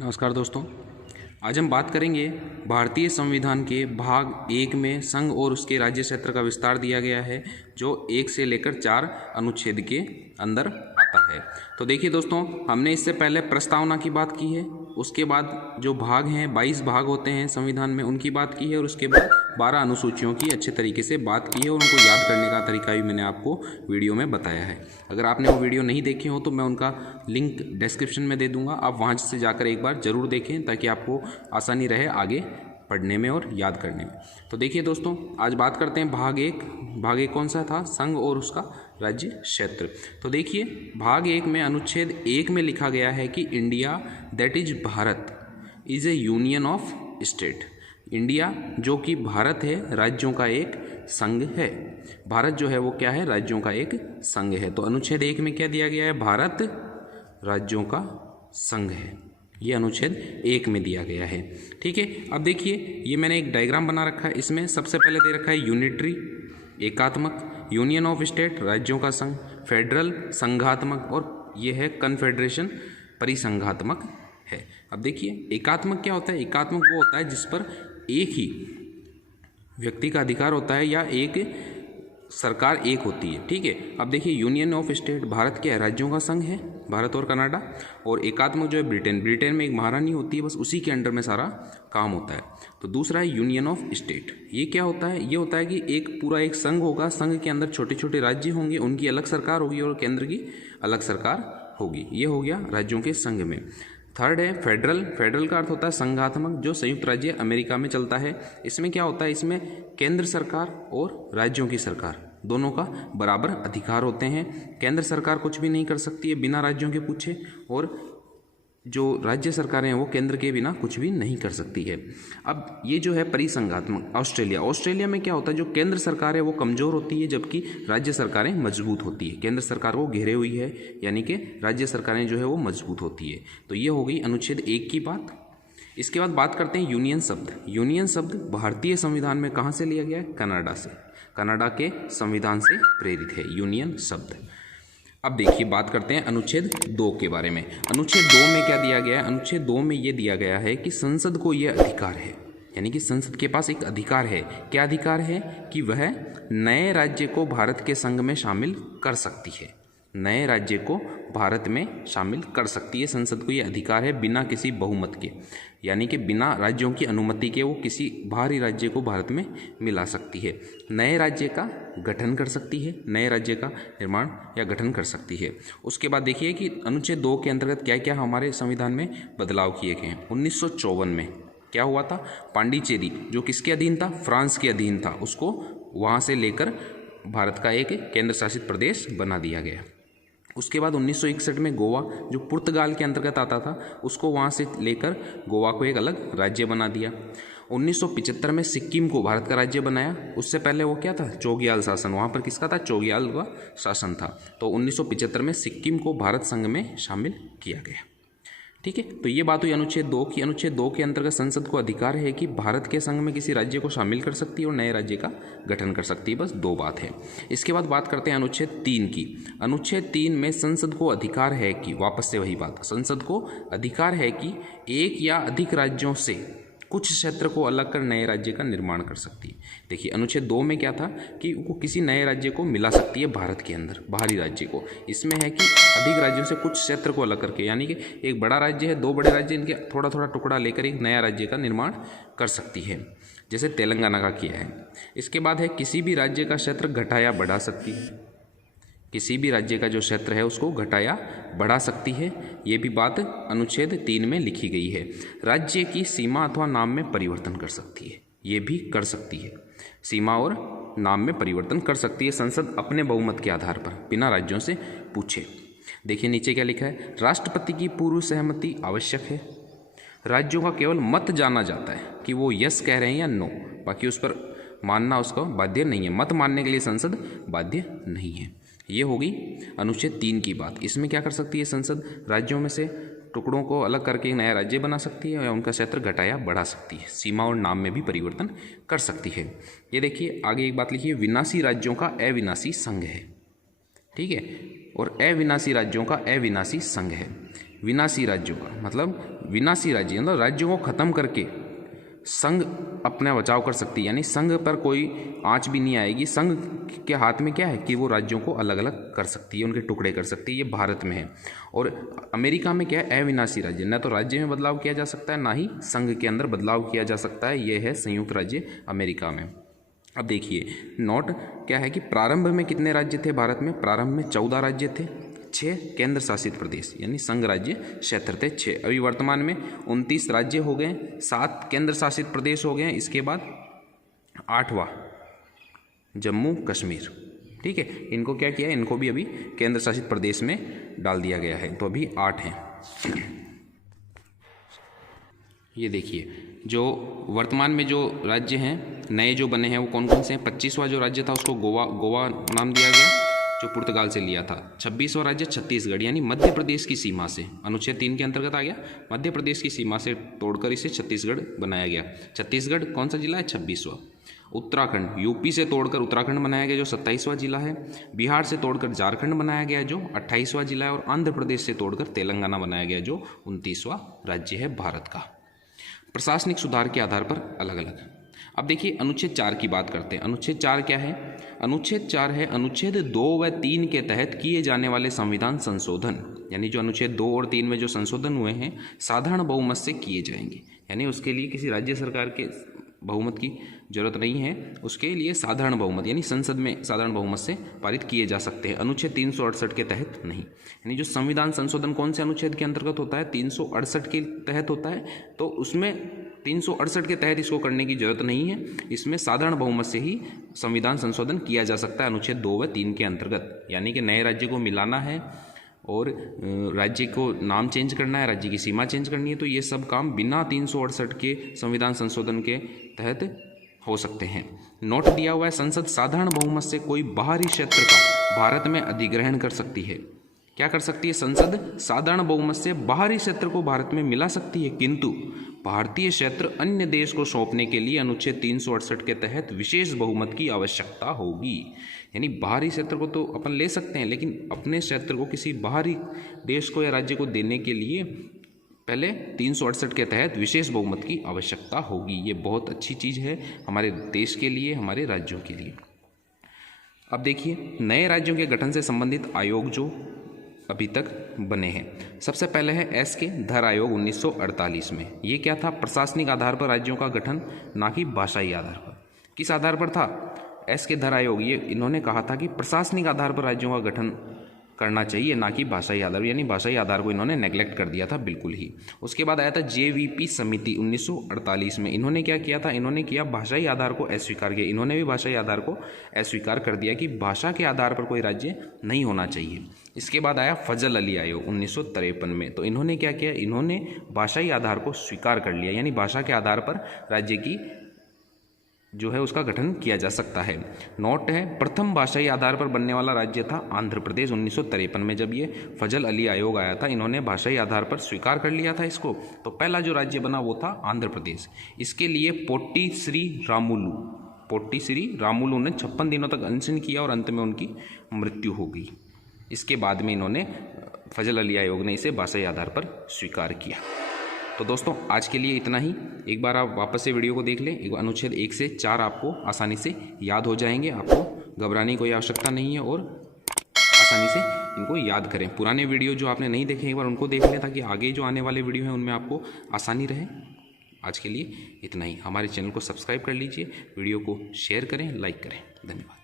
नमस्कार दोस्तों, आज हम बात करेंगे भारतीय संविधान के भाग 1 में संघ और उसके राज्य क्षेत्र का विस्तार दिया गया है, जो 1 से लेकर 4 अनुच्छेद के अंदर आता है। तो देखिए दोस्तों, हमने इससे पहले प्रस्तावना की बात की है, उसके बाद जो भाग हैं 22 भाग होते हैं संविधान में, उनकी बात की है, और उसके बाद 12 अनुसूचियों की अच्छे तरीके से बात की है और उनको याद करने का तरीका भी मैंने आपको वीडियो में बताया है। अगर आपने वो वीडियो नहीं देखी हो तो मैं उनका लिंक डिस्क्रिप्शन में दे दूंगा, आप वहाँ से जाकर एक बार ज़रूर देखें ताकि आपको आसानी रहे आगे पढ़ने में और याद करने में। तो देखिए दोस्तों, आज बात करते हैं भाग 1। भाग 1 कौन सा था? संघ और उसका राज्य क्षेत्र। तो देखिए, भाग 1 में अनुच्छेद 1 में लिखा गया है कि India that is Bharat is A union of state. India जो कि भारत है, राज्यों का एक संघ है। भारत जो है वो क्या है? राज्यों का एक संघ है। तो अनुच्छेद 1 में क्या दिया गया है? भारत राज्यों का संघ है। ये अनुच्छेद 1 में दिया गया है। ठीक है, अब देखिए, ये मैंने एक डायग्राम बना रखा है। इसमें सबसे पहले दे रखा है यूनिटरी एकात्मक, यूनियन ऑफ स्टेट राज्यों का संघ, फेडरल संघात्मक, और ये है कन्फेडरेशन परिसंघात्मक है। अब देखिए, एकात्मक क्या होता है? एकात्मक वो होता है जिस पर एक ही व्यक्ति का अधिकार होता है या एक सरकार एक होती है। ठीक है, अब देखिए, यूनियन ऑफ स्टेट भारत के राज्यों का संघ है, भारत और कनाडा, और एकात्मक जो है ब्रिटेन में एक महारानी होती है, बस उसी के अंडर में सारा काम होता है। तो दूसरा है यूनियन ऑफ स्टेट। ये क्या होता है? ये होता है कि एक पूरा एक संघ होगा, संघ के अंदर छोटे छोटे राज्य होंगे, उनकी अलग सरकार होगी और केंद्र की अलग सरकार होगी। ये हो गया राज्यों के संघ में। थर्ड है फेडरल। फेडरल का अर्थ होता है संघात्मक, जो संयुक्त राज्य अमेरिका में चलता है। इसमें क्या होता है? इसमें केंद्र सरकार और राज्यों की सरकार दोनों का बराबर अधिकार होते हैं। केंद्र सरकार कुछ भी नहीं कर सकती है बिना राज्यों के पूछे, और जो राज्य सरकारें हैं वो केंद्र के बिना कुछ भी नहीं कर सकती है। अब ये जो है परिसंघात्मक ऑस्ट्रेलिया में क्या होता है? जो केंद्र सरकार है वो कमज़ोर होती है, जबकि राज्य सरकारें मजबूत होती है। केंद्र सरकार को घेरे हुई है, यानी कि राज्य सरकारें जो है वो मजबूत होती है। तो ये हो गई अनुच्छेद 1 की बात। इसके बाद बात करते हैं यूनियन शब्द। यूनियन शब्द भारतीय संविधान में कहाँ से लिया गया है? कनाडा से। कनाडा के संविधान से प्रेरित है यूनियन शब्द। अब देखिए, बात करते हैं अनुच्छेद 2 के बारे में। अनुच्छेद 2 में क्या दिया गया है? अनुच्छेद 2 में ये दिया गया है कि संसद को यह अधिकार है, यानी कि संसद के पास एक अधिकार है। क्या अधिकार है? कि वह नए राज्य को भारत के संघ में शामिल कर सकती है। नए राज्य को भारत में शामिल कर सकती है। संसद को ये अधिकार है बिना किसी बहुमत के, यानी कि बिना राज्यों की अनुमति के वो किसी बाहरी राज्य को भारत में मिला सकती है। नए राज्य का गठन कर सकती है, नए राज्य का निर्माण या गठन कर सकती है। उसके बाद देखिए कि अनुच्छेद 2 के अंतर्गत क्या क्या हमारे संविधान में बदलाव किए गए हैं। 1954 में क्या हुआ था? पांडिचेरी जो किसके अधीन था? फ्रांस के अधीन था, उसको वहाँ से लेकर भारत का एक केंद्र शासित प्रदेश बना दिया गया। उसके बाद 1961 में गोवा जो पुर्तगाल के अंतर्गत आता था, उसको वहाँ से लेकर गोवा को एक अलग राज्य बना दिया। 1975 में सिक्किम को भारत का राज्य बनाया। उससे पहले वो क्या था? चोग्याल शासन। वहाँ पर किसका था? चोग्याल का शासन था। तो 1975 में सिक्किम को भारत संघ में शामिल किया गया। ठीक है, तो ये बात हुई अनुच्छेद 2 की। अनुच्छेद 2 के अंतर्गत संसद को अधिकार है कि भारत के संघ में किसी राज्य को शामिल कर सकती है और नए राज्य का गठन कर सकती है। बस 2 बात है। इसके बाद बात करते हैं अनुच्छेद 3 की। अनुच्छेद 3 में संसद को अधिकार है कि, वापस से वही बात, संसद को अधिकार है कि एक या अधिक राज्यों से कुछ क्षेत्र को अलग कर नए राज्य का निर्माण कर सकती है। देखिए, अनुच्छेद 2 में क्या था? कि वो किसी नए राज्य को मिला सकती है भारत के अंदर, बाहरी राज्य को। इसमें है कि अधिक राज्यों से कुछ क्षेत्र को अलग करके, यानी कि एक बड़ा राज्य है, 2 बड़े राज्य, इनके थोड़ा थोड़ा टुकड़ा लेकर एक नया राज्य का निर्माण कर सकती है, जैसे तेलंगाना का किया है। इसके बाद है किसी भी राज्य का क्षेत्र घटाया बढ़ा सकती है। किसी भी राज्य का जो क्षेत्र है उसको घटाया बढ़ा सकती है। ये भी बात अनुच्छेद 3 में लिखी गई है। राज्य की सीमा अथवा नाम में परिवर्तन कर सकती है, ये भी कर सकती है। सीमा और नाम में परिवर्तन कर सकती है संसद अपने बहुमत के आधार पर, बिना राज्यों से पूछे। देखिए नीचे क्या लिखा है? राष्ट्रपति की पूर्व सहमति आवश्यक है। राज्यों का केवल मत जाना जाता है कि वो यस कह रहे हैं या नो, बाकी उस पर मानना उसको बाध्य नहीं है। मत मानने के लिए संसद बाध्य नहीं है। ये होगी अनुच्छेद 3 की बात। इसमें क्या कर सकती है संसद? राज्यों में से टुकड़ों को अलग करके एक नया राज्य बना सकती है या उनका क्षेत्र घटाया बढ़ा सकती है। सीमा और नाम में भी परिवर्तन कर सकती है। ये देखिए आगे एक बात लिखिए, विनाशी राज्यों का अविनाशी संघ है। ठीक है, और अविनाशी राज्यों का अविनाशी संघ है। विनाशी राज्यों का मतलब विनाशी राज्य मतलब राज्यों को खत्म करके संघ अपना बचाव कर सकती है, यानी संघ पर कोई आंच भी नहीं आएगी। संघ के हाथ में क्या है कि वो राज्यों को अलग अलग कर सकती है, उनके टुकड़े कर सकती है। ये भारत में है। और अमेरिका में क्या है, अविनाशी राज्य, न तो राज्य में बदलाव किया जा सकता है ना ही संघ के अंदर बदलाव किया जा सकता है। ये है संयुक्त राज्य अमेरिका में। अब देखिए नोट क्या है कि प्रारंभ में कितने राज्य थे भारत में? प्रारंभ में 14 राज्य थे, 6 केंद्र शासित प्रदेश यानी संघ राज्य क्षेत्र थे 6। अभी वर्तमान में 29 राज्य हो गए, 7 केंद्र शासित प्रदेश हो गए, इसके बाद 8वां जम्मू कश्मीर। ठीक है, इनको क्या किया, इनको भी अभी केंद्र शासित प्रदेश में डाल दिया गया है, तो अभी 8 हैं। ये देखिए जो वर्तमान में जो राज्य हैं नए जो बने हैं वो कौन कौन से हैं? 25वां जो राज्य था उसको गोवा नाम दिया गया, जो पुर्तगाल से लिया था। 26वां राज्य छत्तीसगढ़ यानी मध्य प्रदेश की सीमा से, अनुच्छेद 3 के अंतर्गत आ गया, मध्य प्रदेश की सीमा से तोड़कर इसे छत्तीसगढ़ बनाया गया। छत्तीसगढ़ कौन सा जिला है? 26वां। उत्तराखंड यूपी से तोड़कर उत्तराखंड बनाया गया, जो 27वां जिला है। बिहार से तोड़कर झारखंड बनाया गया, जो 28वां जिला है। और आंध्र प्रदेश से तोड़कर तेलंगाना बनाया गया, जो 29वां राज्य है भारत का। प्रशासनिक सुधार के आधार पर अलग अलग। अब देखिए अनुच्छेद 4 की बात करते हैं। अनुच्छेद 4 क्या है? अनुच्छेद 4 है अनुच्छेद 2 व 3 के तहत किए जाने वाले संविधान संशोधन, यानी जो अनुच्छेद 2 और 3 में जो संशोधन हुए हैं साधारण बहुमत से किए जाएंगे, यानी उसके लिए किसी राज्य सरकार के बहुमत की जरूरत नहीं है, उसके लिए साधारण बहुमत यानी संसद में साधारण बहुमत से पारित किए जा सकते हैं। अनुच्छेद 368 के तहत नहीं। यानी जो संविधान संशोधन कौन से अनुच्छेद के अंतर्गत होता है? 368 के तहत होता है, तो उसमें 368 के तहत इसको करने की जरूरत नहीं है। इसमें साधारण बहुमत से ही संविधान संशोधन किया जा सकता है अनुच्छेद 2 व 3 के अंतर्गत। यानी कि नए राज्य को मिलाना है और राज्य को नाम चेंज करना है, राज्य की सीमा चेंज करनी है, तो ये सब काम बिना 368 के संविधान संशोधन के तहत हो सकते हैं। नोट दिया हुआ है संसद साधारण बहुमत से कोई बाहरी क्षेत्र का भारत में अधिग्रहण कर सकती है। क्या कर सकती है? संसद साधारण बहुमत से बाहरी क्षेत्र को भारत में मिला सकती है, किंतु भारतीय क्षेत्र अन्य देश को सौंपने के लिए अनुच्छेद 368 के तहत विशेष बहुमत की आवश्यकता होगी। यानी बाहरी क्षेत्र को तो अपन ले सकते हैं, लेकिन अपने क्षेत्र को किसी बाहरी देश को या राज्य को देने के लिए पहले 368 के तहत विशेष बहुमत की आवश्यकता होगी। ये बहुत अच्छी चीज़ है हमारे देश के लिए, हमारे राज्यों के लिए। अब देखिए नए राज्यों के गठन से संबंधित आयोग जो अभी तक बने हैं। सबसे पहले है एस के धर आयोग 1948 में। ये क्या था? प्रशासनिक आधार पर राज्यों का गठन, ना कि भाषाई आधार पर। किस आधार पर था एस के धर आयोग? ये इन्होंने कहा था कि प्रशासनिक आधार पर राज्यों का गठन करना चाहिए, ना कि भाषाई आधार, यानी भाषाई आधार को इन्होंने नेग्लेक्ट कर दिया था बिल्कुल ही। उसके बाद आया था जेवीपी समिति 1948 में। इन्होंने क्या किया था? इन्होंने किया भाषाई आधार को अस्वीकार किया। इन्होंने भी भाषाई आधार को अस्वीकार कर दिया कि भाषा के आधार पर कोई राज्य नहीं होना चाहिए। इसके बाद आया फजल अली आयोग 1953 में। तो इन्होंने क्या किया? इन्होंने भाषाई आधार को स्वीकार कर लिया, यानी भाषा के आधार पर राज्य की जो है उसका गठन किया जा सकता है। नोट है प्रथम भाषाई आधार पर बनने वाला राज्य था आंध्र प्रदेश 1953 में। जब ये फजल अली आयोग आया था, इन्होंने भाषाई आधार पर स्वीकार कर लिया था इसको, तो पहला जो राज्य बना वो था आंध्र प्रदेश। इसके लिए पोट्टी श्री रामुलु ने 56 दिनों तक अनशन किया और अंत में उनकी मृत्यु हो गई। इसके बाद में इन्होंने फजल अली आयोग ने इसे भाषाई आधार पर स्वीकार किया। तो दोस्तों आज के लिए इतना ही। एक बार आप वापस से वीडियो को देख लें। अनुच्छेद 1 से 4 आपको आसानी से याद हो जाएंगे, आपको घबराने की कोई आवश्यकता नहीं है और आसानी से इनको याद करें। पुराने वीडियो जो आपने नहीं देखे एक बार उनको देख लें, ताकि आगे जो आने वाले वीडियो हैं उनमें आपको आसानी रहे। आज के लिए इतना ही। हमारे चैनल को सब्सक्राइब कर लीजिए, वीडियो को शेयर करें, लाइक करें। धन्यवाद।